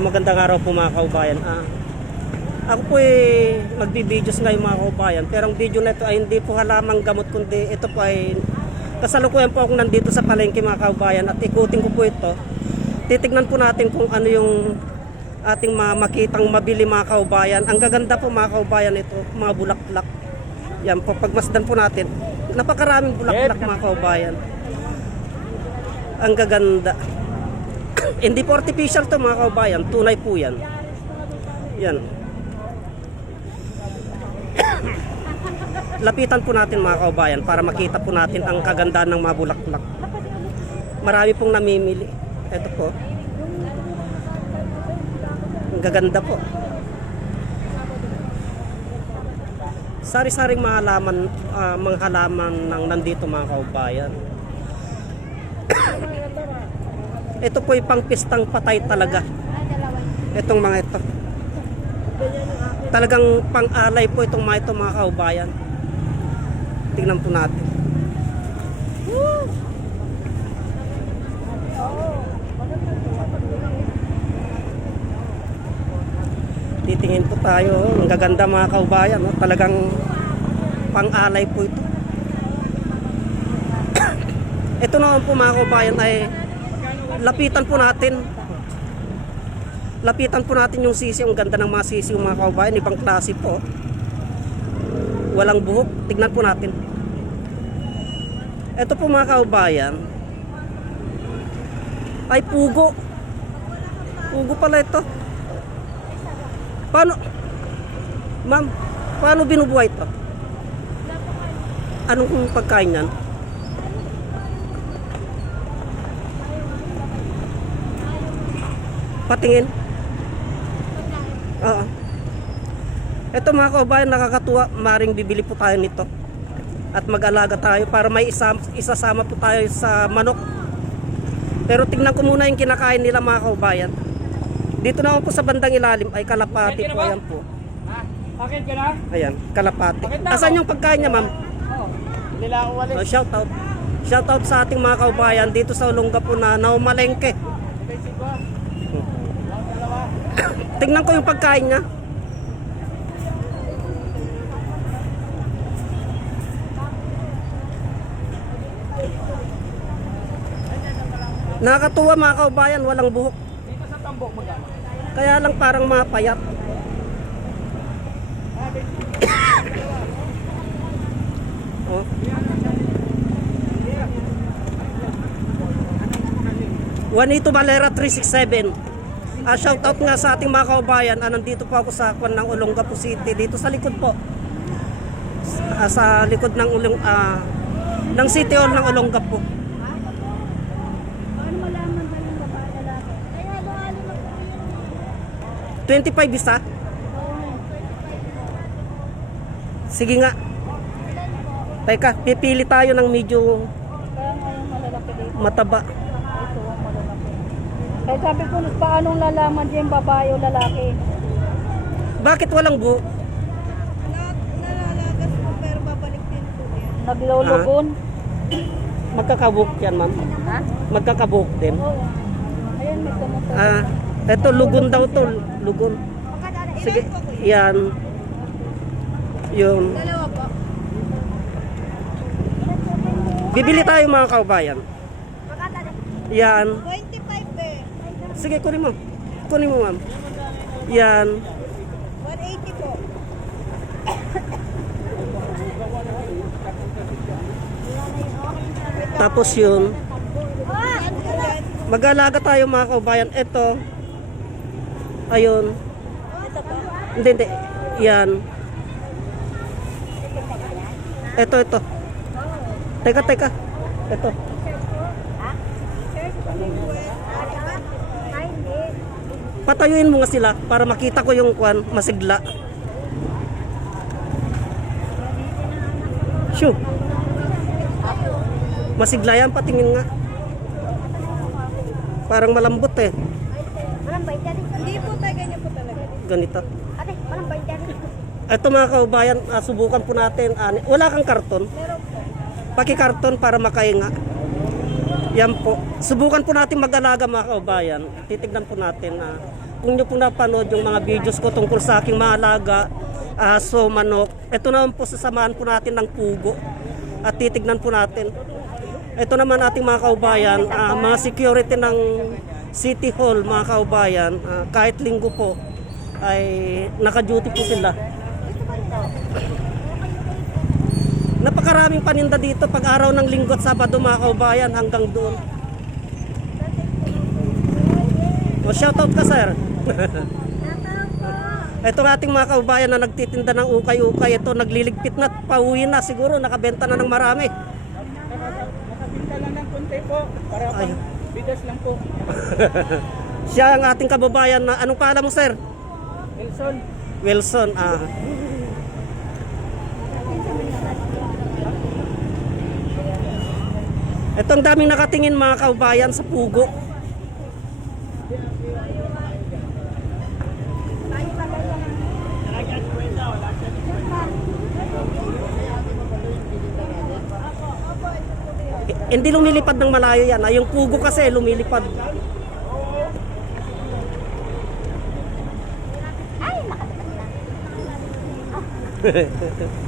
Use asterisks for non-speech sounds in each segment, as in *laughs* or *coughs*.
Ah, magandang araw po mga kaubayan. Ah, ako po ay magbibideo ngayon mga kaubayan. Pero ang video na ito ay hindi po halamang gamot kundi ito po ay kasalukuyan po ako nandito sa palengke mga kaubayan at ikutin ko po ito. Titignan po natin kung ano yung ating ma- makitang mabili mga kaubayan. Ang gaganda po mga kaubayan ito, mga bulaklak. Yan po, pagmasdan po natin. Napakaraming bulaklak mga kaubayan. Ang gaganda. Hindi po artificial to mga kaubayan, tunay po yan. Yan. *coughs* Lapitan po natin mga kaubayan para makita po natin ang kagandahan ng mga bulaklak. Marami pong namimili. Ito po. Ang gaganda po. Sari-saring mga halaman, ah, mga halaman ng nandito mga kaubayan. *coughs* Ito po yung pang pistang patay talaga. Itong mga ito. Talagang pang-alay po itong mga ito mga kaubayan. Tingnan po natin. Titingin po tayo. Ang gaganda mga kaubayan. No? Talagang pang-alay po ito. *coughs* ito naman po mga kaubayan ay lapitan po natin. Lapitan po natin yung sisi. Ang ganda ng mga sisi mga kaubayan. Ibang klase po. Walang buhok. Tignan po natin. Ito po mga kaubayan. Ay pugo. Pugo pala ito. Paano? Ma'am, paano binubuhay ito? Anong pagkain yan? Patingin. Oo. Ito mga kaubayan, nakakatuwa. Maring bibili po tayo nito. At mag-alaga tayo para may isa, isasama po tayo sa manok. Pero tingnan ko muna yung kinakain nila mga kaubayan. Dito naman po sa bandang ilalim ay kalapati po. Ayan po. Bakit ka na? Ayan, kalapati. Na Asan ako? yung pagkain niya ma'am? Oo. Hindi lang ako walis. Oh, shout out. Shout out sa ating mga kaubayan dito sa Olongapo na naumalengke. Basic ko. Ang dalawa. Tingnan ko yung pagkain niya. Nakakatuwa mga kaubayan, walang buhok. Dito sa tambok magkano? Kaya lang parang mapayat. oh. Juanito Valera 367. Ah, shout out nga sa ating mga kaubayan. Ah, nandito po ako sa kwan ng Olongapo City. Dito sa likod po. Ah, sa likod ng Ulong ah, ng City Hall ng Olongapo. Paano malaman ba yung babae lalaki? Ay, halo-halo na po 25 yun. isa. Sige nga. Teka, pipili tayo ng medyo mataba. Kaya sabi ko, paanong lalaman dyan babae o lalaki? Bakit walang buhok? Nalalagas mo pero babalik din po yan. Ah. Naglulugon? Magkakabuhok yan, ma'am. Ha? Magkakabuhok din. Oo. Ayan, may kumusta. Ah, eto lugon daw to, lugon. Sige, yan. Yun. Dalawa po. Bibili tayo mga kaubayan. Yan. 25 eh. Sige, kunin mo. Kunin mo, ma'am. Yan. 180 po. Tapos yun. Mag-alaga tayo mga kaubayan. Ito. Ayun. Hindi, hindi. Yan. Ito, ito. Teka, teka. Ito. Patayuin mo nga sila para makita ko yung kwan, masigla. Shoo. Masigla yan, patingin nga. Parang malambot eh. Walang bayad dyan. Hindi po tayo ganyan po talaga. Ganito. Ate, walang bayad dyan. Ito mga kaubayan, ah, subukan po natin. ah, wala kang karton. Meron po. Pakikarton para makainga. Yan po. Subukan po natin mag-alaga mga kaubayan. Titignan po natin na kung nyo po napanood yung mga videos ko tungkol sa aking mga alaga, aso, manok. Ito naman po sasamahan po natin ng pugo. At titignan po natin. Ito naman ating mga kaubayan, ah, mga security ng City Hall mga kaubayan, ah, kahit linggo po ay naka-duty po sila. Napakaraming paninda dito pag araw ng linggo at Sabado mga kaubayan hanggang doon. O shoutout ka sir. *laughs* Ito ating mga kaubayan na nagtitinda ng ukay-ukay. Ito nagliligpit na pauwi na siguro. Nakabenta na ng marami. Nakabinta lang ng konti po. Para pang bigas lang po. *laughs* Siya ang ating kababayan na anong pala mo sir? Wilson. Wilson. Ah. Ito ang daming nakatingin mga kaubayan sa pugo. Hindi lumilipad ng malayo yan. ah. Yung pugo kasi lumilipad. *laughs*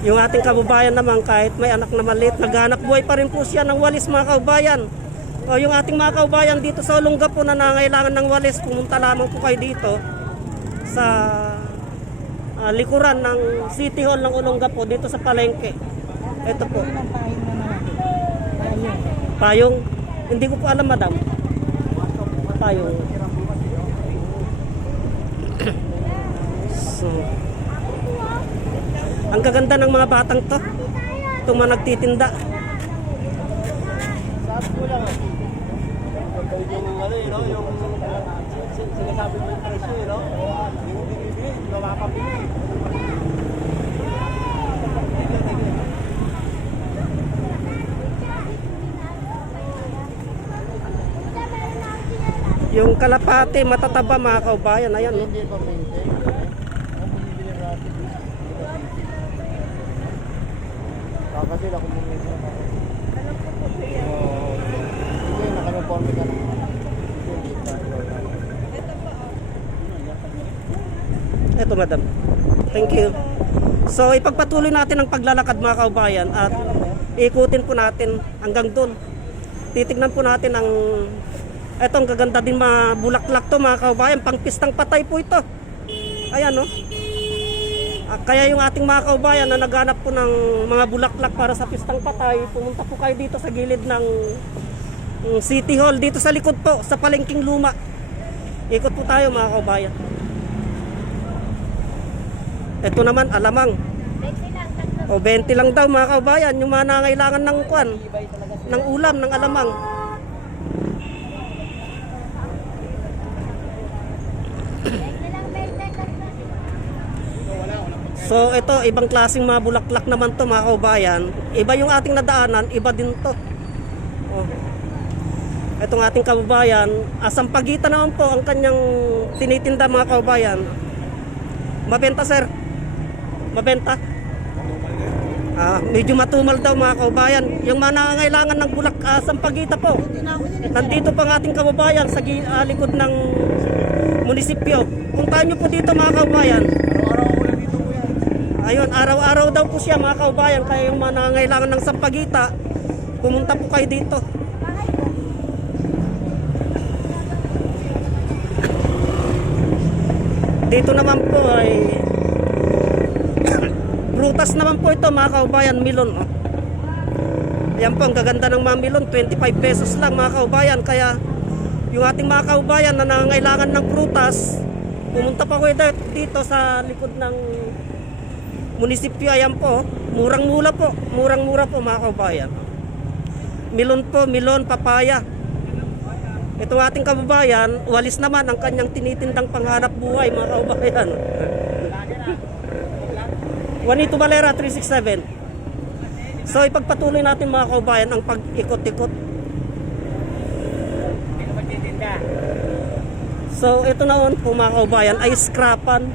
Yung ating kababayan naman kahit may anak na maliit, naghanap buhay pa rin po siya ng walis mga kaubayan. O yung ating mga kaubayan dito sa Olongga po na nangailangan ng walis, pumunta lamang po kayo dito sa ah, likuran ng City Hall ng Olongga po dito sa Palengke. Ito po. Payong. Hindi ko po alam madam. Payong. so, ang gaganda ng mga batang to. Itong mga nagtitinda. Sabi ko lang. Yung ano eh? Yung sin- sinasabi mo yung presyo eh, no? Yung binibili, hindi Yung kalapate, matataba mga kaubayan. Ayan, no? Maintain. Ang binibili natin. Kakatil ako bumili na ako. Oo. Hindi, naka-uniform ka na. Ito madam. Thank you. So ipagpatuloy natin ang paglalakad mga kaubayan at ikutin po natin hanggang doon. Titignan po natin ang etong gaganda din mga bulaklak to mga kaubayan. Pang pistang patay po ito. Ayan no. Ah, Kaya yung ating mga kaubayan na naghanap po ng mga bulaklak para sa pistang patay, pumunta po kayo dito sa gilid ng City Hall dito sa likod po sa Palengking Luma. Ikot po tayo mga kaubayan. Ito naman, alamang. O 20 lang daw mga kaubayan, yung mga nangailangan ng kwan, ng ulam, ng alamang. So ito, ibang klaseng mga bulaklak naman to mga kaubayan. Iba yung ating nadaanan, iba din to. Oh. Itong ating kababayan, asampagitan naman po ang kanyang tinitinda mga kaubayan. Mabenta sir. Mabenta. Ah, medyo matumal daw mga kaubayan. Yung mga nangangailangan ng bulak ah, sampagita po. Nandito pa ang ating kababayan sa ah, likod ng munisipyo. Puntahan nyo po dito mga kaubayan. Ayun, araw-araw daw po siya mga kaubayan. Kaya yung mga nangangailangan ng sampagita, pumunta po kayo dito. Dito naman po ay *coughs* Prutas naman po ito mga kaubayan, milon. Oh. Yan po, ang gaganda ng mga milon, 25 pesos lang mga kaubayan. Kaya yung ating mga kaubayan na nangangailangan ng prutas, pumunta pa kayo dito sa likod ng munisipyo. Ayan po, murang-mura po, murang-mura po mga kaubayan. Milon po, milon, papaya. Ito ating kababayan, walis naman ang kanyang tinitindang panghanap buhay mga kaubayan. *laughs* Juanito Valera 367. So ipagpatuloy natin mga kaubayan ang pag-ikot-ikot. So ito naon po mga kaubayan ay scrapan.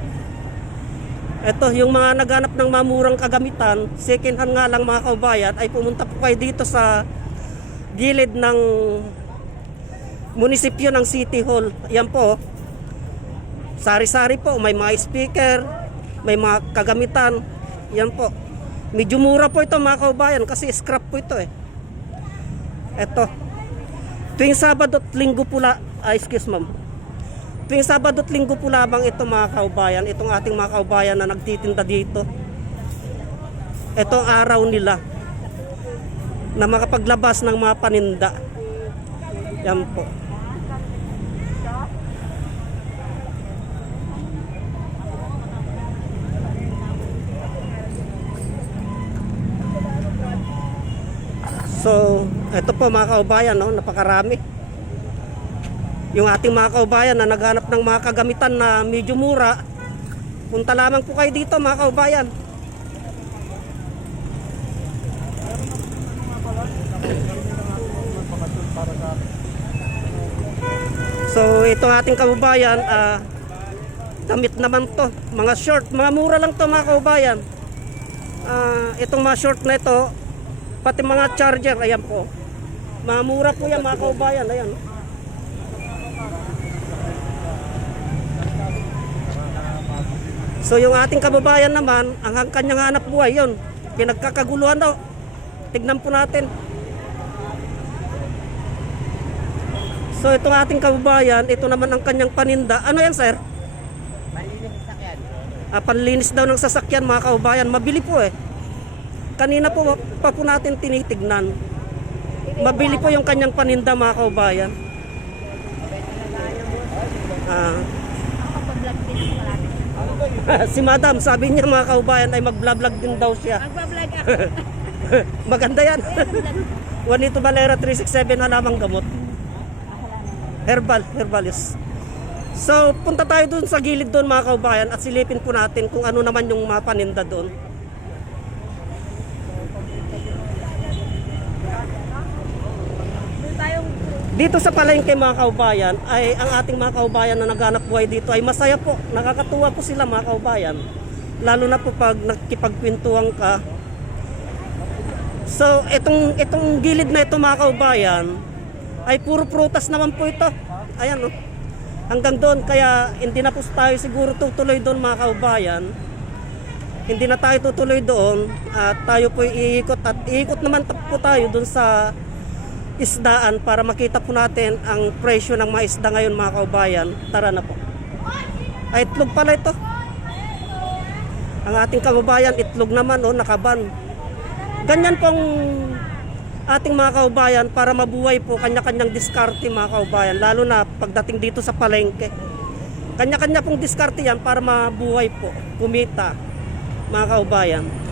Ito yung mga naghanap ng mamurang kagamitan, second hand nga lang mga kaubayan ay pumunta po kayo dito sa gilid ng munisipyo ng City Hall. Yan po. Sari-sari po, may mga speaker, may mga kagamitan. Yan po. Medyo mura po ito mga kaubayan kasi scrap po ito eh. Ito. Tuwing Sabado at Linggo po la, ah, excuse ma'am. Tuwing Sabado at Linggo po lamang ito mga kaubayan, itong ating mga kaubayan na nagtitinda dito. Ito ang araw nila na makapaglabas ng mga paninda. Yan po. So, ito po mga kaubayan, no, napakarami. Yung ating mga kaubayan na naghanap ng mga kagamitan na medyo mura, punta lamang po kayo dito mga kaubayan. So, itong ating kababayan, ah, damit naman to, mga short, mga mura lang to mga kaubayan. Ah, itong mga short na ito, pati mga charger, ayan po. Mga mura po yan mga kaubayan, ayan. So yung ating kababayan naman, ang kanyang hanap buhay yon pinagkakaguluhan daw. Tignan po natin. So itong ating kababayan, ito naman ang kanyang paninda. Ano yan sir? Ah, panlinis daw ng sasakyan mga kaubayan. Mabili po eh. Kanina po pa po natin tinitignan. Mabili po yung kanyang paninda mga kaubayan. Ah, Kapag-vlog din ako marami. *laughs* si madam, sabi niya mga kaubayan ay mag-vlog din daw siya. Magbablog ako. *laughs* Maganda yan. *laughs* Juanito Valera 367 halamang gamot. Herbal, herbalis. So, punta tayo dun sa gilid doon mga kaubayan at silipin po natin kung ano naman yung mga paninda doon. Doon Dito sa palengke mga kaubayan ay ang ating mga kaubayan na naghanap buhay dito ay masaya po. Nakakatuwa po sila mga kaubayan. Lalo na po pag nakikipagkwentuhan ka. So, itong, itong gilid na ito mga kaubayan ay puro prutas naman po ito. Ayan oh. Hanggang doon kaya hindi na po tayo siguro tutuloy doon mga kaubayan. Hindi na tayo tutuloy doon at tayo po iikot at iikot naman po tayo doon sa isdaan para makita po natin ang presyo ng mga isda ngayon mga kaubayan. Tara na po. Ay, itlog pala ito. Ang ating kababayan, itlog naman, oh, nakaban. Ganyan pong ating mga kaubayan para mabuhay po kanya-kanyang diskarte mga kaubayan. Lalo na pagdating dito sa palengke. Kanya-kanya pong diskarte yan para mabuhay po, kumita mga kaubayan.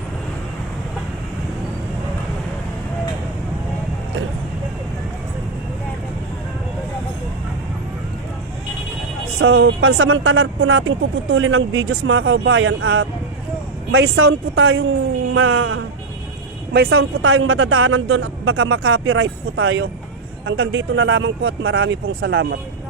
So, pansamantala po nating puputulin ang videos mga kaubayan at may sound po tayong ma may sound po tayong madadaanan doon at baka makapiright po tayo. Hanggang dito na lamang po at marami pong salamat.